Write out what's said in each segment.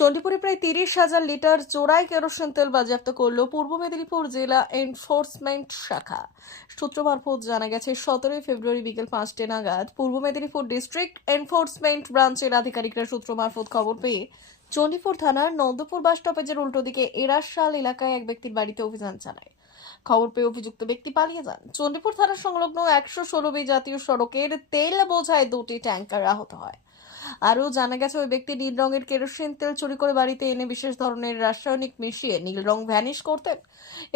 চণ্ডীপুরে প্রায় তিরিশ হাজার লিটার চোরাই কেরোসিন তেল বাজেয়াপ্ত করল পূর্ব মেদিনীপুর জেলা এনফোর্সমেন্ট শাখা। সূত্র মারফত জানা গেছে, সতেরোই ফেব্রুয়ারি বিকেল পাঁচটে নাগাদ পূর্ব মেদিনীপুর ডিস্ট্রিক্ট এনফোর্সমেন্ট ব্রাঞ্চের আধিকারিকরা সূত্র মারফত খবর পেয়ে চণ্ডীপুর থানার নন্দপুর বাস স্টপেজের উল্টো দিকে এরাশাল এলাকায় এক ব্যক্তির বাড়িতে অভিযান চালায়। খবর পেয়ে অভিযুক্ত ব্যক্তি পালিয়ে যান। চণ্ডীপুর থানা সংলগ্ন একশো ষোলো বি জাতীয় সড়কের তেল বোঝায় দুটি ট্যাঙ্কার আহত হয়। আরও জানা গেছে, ওই ব্যক্তি নীল রঙের কেরোসিন তেল চুরি করে বাড়িতে এনে বিশেষ ধরনের রাসায়নিক মিশিয়ে নীল রং ভ্যানিশ করতেন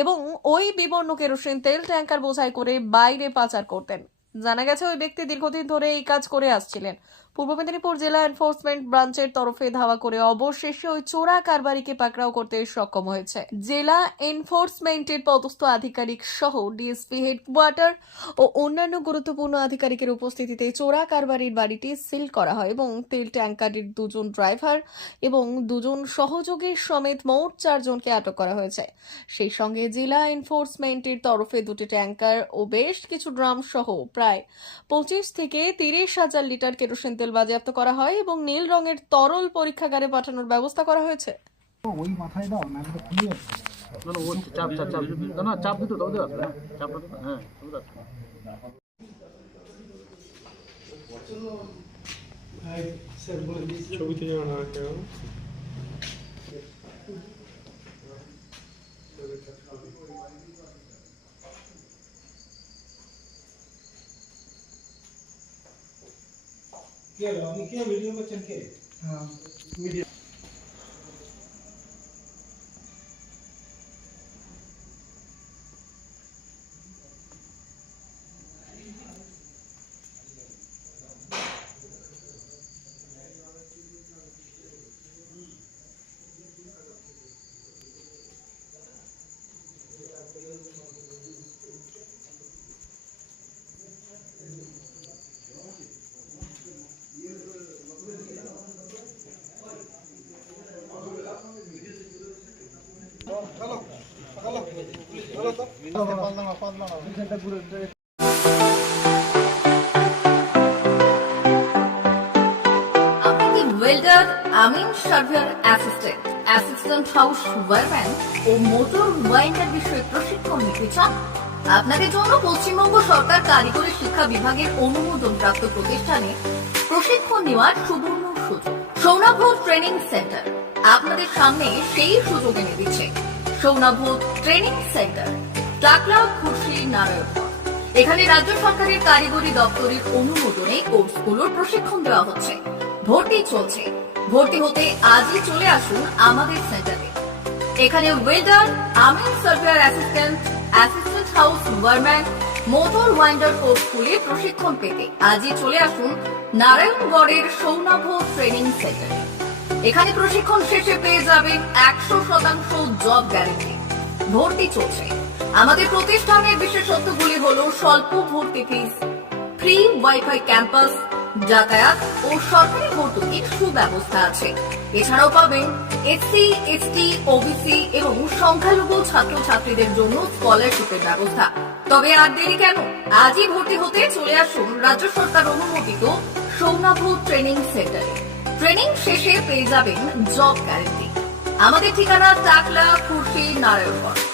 এবং ওই বিবর্ণ কেরোসিন তেল ট্যাঙ্কার বোঝাই করে বাইরে পাচার করতেন। জানা গেছে, ওই ব্যক্তি দীর্ঘদিন ধরে এই কাজ করে আসছিলেন। পূর্ব মেদিনীপুর জেলা এনফোর্সমেন্ট ব্রাঞ্চের তরফে ধাওয়া করে অবশেষে ওই চোরা কারবারিকে পাকড়াও করতে সক্ষম হয়েছে। জেলা এনফোর্সমেন্টের পদস্থ আধিকারিক সহ ডিএসপি হেডকোয়ার্টার ও অন্যান্য গুরুত্বপূর্ণ আধিকারিকের উপস্থিতিতে চোরা কারবারির বাড়িটি সিল করা হয় এবং তেল ট্যাঙ্কারের দুজন ড্রাইভার এবং দুজন সহযোগী সমেত মোট চারজনকে আটক করা হয়েছে। সেই সঙ্গে জেলা এনফোর্সমেন্টের তরফে দুটি ট্যাঙ্কার ও বেশ কিছু ড্রাম সহ প্রায় পঁচিশ থেকে তিরিশ হাজার লিটার কেরোসিন তেল বাজেয়াপ্ত করা হয় এবং নীল রঙের তরল পরীক্ষাগারে পাঠানোর ব্যবস্থা করা হয়েছে। ওই মাথায় দাও না চাপ চাপ চাপ চাপ। চাপ হ্যাঁ ছবিতে যেমন के वीडियो में चल के हाँ मीडिया আপনি কি ওয়েল্ডার আমিন surveyor assistant assistant house wireman ও মোটর ওয়াইন্ডার বিষয়ে প্রশিক্ষণ নিতে চান? আপনাদের জন্য পশ্চিমবঙ্গ সরকার কারিগরি শিক্ষা বিভাগের অনুমোদন প্রাপ্ত প্রতিষ্ঠানে প্রশিক্ষণ নেওয়ার সুবর্ণ সুযোগ। সৌনাভ ট্রেনিং সেন্টার আপনাদের সামনে সেই সুযোগ এনে দিচ্ছে। সৌনাভ ট্রেনিং সেন্টার টাকলা খুশি নারায়ণগঞ্জ এখানে রাজ্য সরকারের কারিগরি দপ্তরের অনুমোদনে কোর্সগুলোর প্রশিক্ষণ দেওয়া হচ্ছে। ভর্তি চলছে। ভর্তি হতে আজই চলে আসুন আমাদের সেন্টারে এখানে ওয়েল্ডার আমিন surveyor assistant assistant house wireman motor winder কোর্সগুলি প্রশিক্ষণ পেতে আজই চলে আসুন নারায়ণগড়ের সৌনাভ ট্রেনিং সেন্টারে এখানে প্রশিক্ষণ শেষে পেয়ে যাবেন একশো শতাংশ জব গ্যারেন্টি ভর্তি চলছে। আমাদের প্রতিষ্ঠানের বিশেষত্বগুলি হল স্বল্প ভর্তি ফিস ফ্রি ওয়াইফাই ক্যাম্পাস যাতায়াত ও সরকারি ভর্তুকির সুব্যবস্থা আছে। এছাড়াও পাবেন এসসি এসটি ওবিসি এবং সংখ্যালঘু ছাত্রছাত্রীদের জন্য স্কলারশিপের ব্যবস্থা। তবে আর দেরি কেন? আজই ভর্তি হতে চলে আসুন রাজ্য সরকার অনুমোদিত সৌনাভ ট্রেনিং সেন্টারে। ট্রেনিং শেষে পেয়ে যাবেন জব গ্যারেন্টি আমাদের ঠিকানা টাকলা, খুরশি, নারায়ণগঞ্জ।